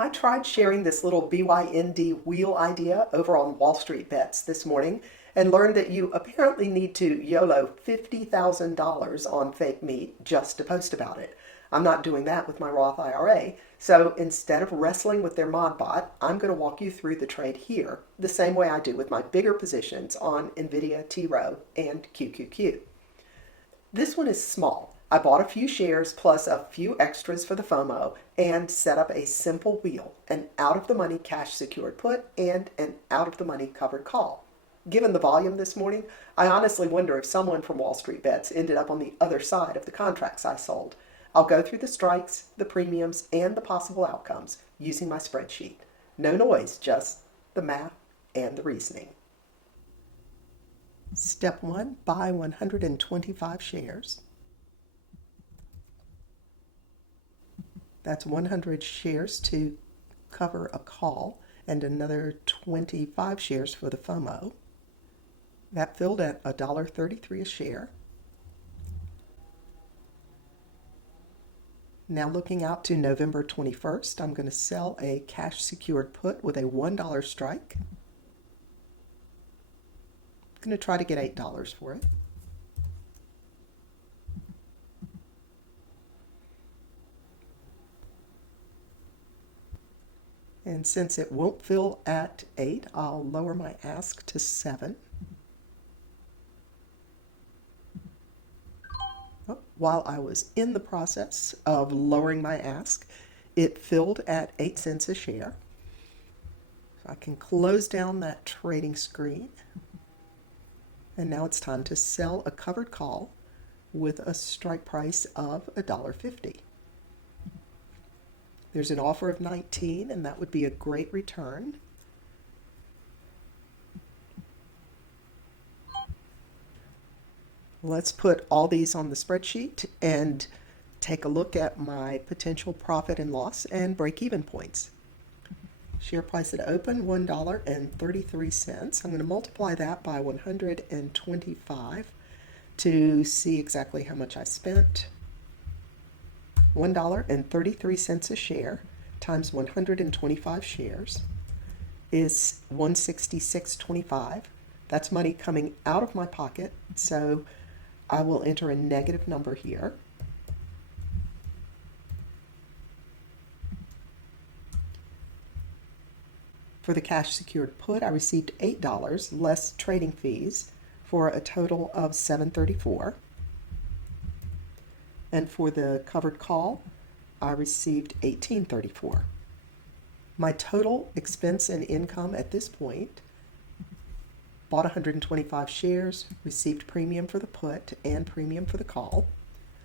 I tried sharing this little BYND wheel idea over on Wall Street Bets this morning and learned that you apparently need to YOLO $50,000 on fake meat just to post about it. I'm not doing that with my Roth IRA, so instead of wrestling with their mod bot, I'm going to walk you through the trade here, the same way I do with my bigger positions on NVIDIA, T-Row, and QQQ. This one is small. I bought a few shares plus a few extras for the FOMO and set up a simple wheel, an out-of-the-money cash secured put and an out-of-the-money covered call. Given the volume this morning, I honestly wonder if someone from Wall Street Bets ended up on the other side of the contracts I sold. I'll go through the strikes, the premiums, and the possible outcomes using my spreadsheet. No noise, just the math and the reasoning. Step 1, buy 125 shares. That's 100 shares to cover a call and another 25 shares for the FOMO. That filled at $1.33 a share. Now looking out to November 21st, I'm going to sell a cash secured put with a $1 strike. I'm going to try to get $8 for it. And since it won't fill at 8, I'll lower my ask to 7. While I was in the process of lowering my ask, it filled at 8 cents a share. So I can close down that trading screen. And now it's time to sell a covered call with a strike price of $1.50. There's an offer of 19, and that would be a great return. Let's put all these on the spreadsheet and take a look at my potential profit and loss and break-even points. Share price at open, $1.33. I'm going to multiply that by 125 to see exactly how much I spent. $1.33 a share times 125 shares is $166.25. That's money coming out of my pocket, so I will enter a negative number here. For the cash secured put, I received $8 less trading fees for a total of $7.34. And for the covered call, I received $18.34. My total expense and income at this point: bought 125 shares, received premium for the put and premium for the call.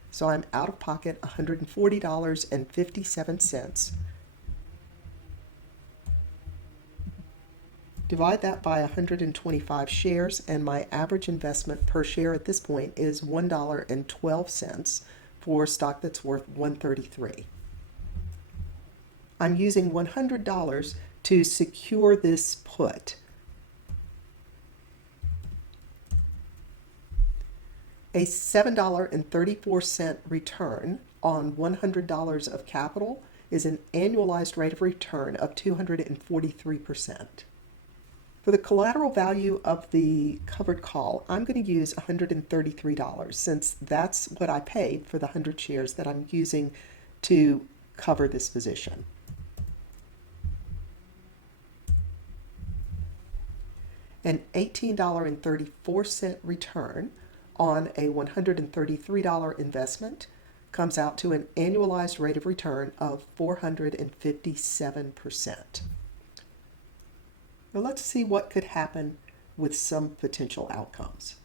So I'm out of pocket $140.57. Divide that by 125 shares, and my average investment per share at this point is $1.12 for stock that's worth $1.33. I'm using $100 to secure this put. A $7.34 return on $100 of capital is an annualized rate of return of 243%. For the collateral value of the covered call, I'm going to use $133 since that's what I paid for the 100 shares that I'm using to cover this position. An $18.34 return on a $133 investment comes out to an annualized rate of return of 457%. Now let's see what could happen with some potential outcomes.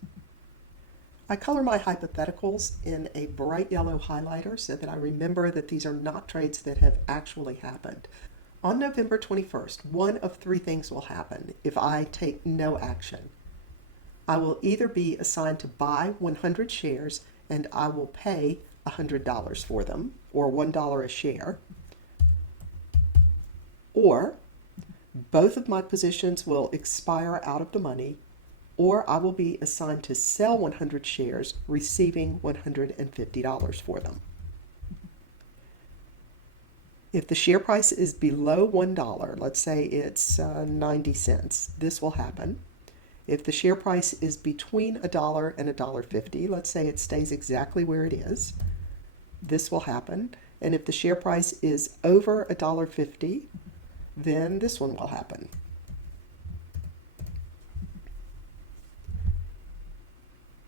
I color my hypotheticals in a bright yellow highlighter so that I remember that these are not trades that have actually happened. On November 21st, one of three things will happen if I take no action. I will either be assigned to buy 100 shares and I will pay $100 for them, or $1 a share, or both of my positions will expire out of the money, or I will be assigned to sell 100 shares, receiving $150 for them. If the share price is below $1, let's say it's 90 cents, this will happen. If the share price is between $1 and $1.50, let's say it stays exactly where it is, this will happen. And if the share price is over $1.50, then this one will happen.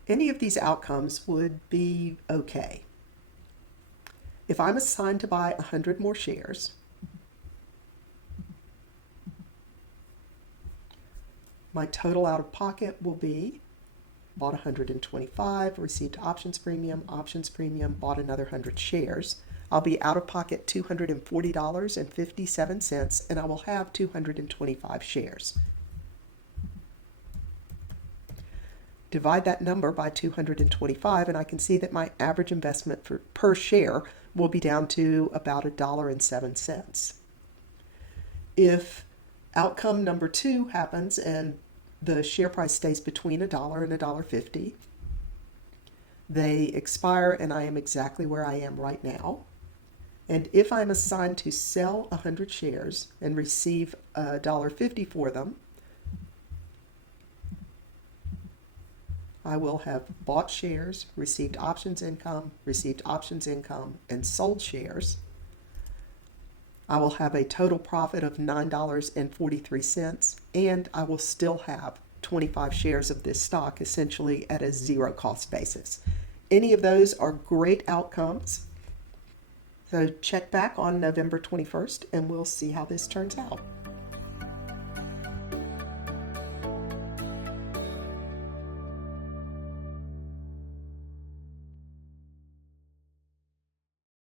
Any of these outcomes would be okay. If I'm assigned to buy 100 more shares, my total out of pocket will be bought 125, received options premium, bought another 100 shares. I'll be out of pocket $240.57, and I will have 225 shares. Divide that number by 225, and I can see that my average investment per share will be down to about $1.07. If outcome number 2 happens and the share price stays between $1 and $1.50, they expire and I am exactly where I am right now. And if I'm assigned to sell 100 shares and receive $1.50 for them, I will have bought shares, received options income, and sold shares. I will have a total profit of $9.43, and I will still have 25 shares of this stock, essentially at a zero cost basis. Any of those are great outcomes. So check back on November 21st, and we'll see how this turns out.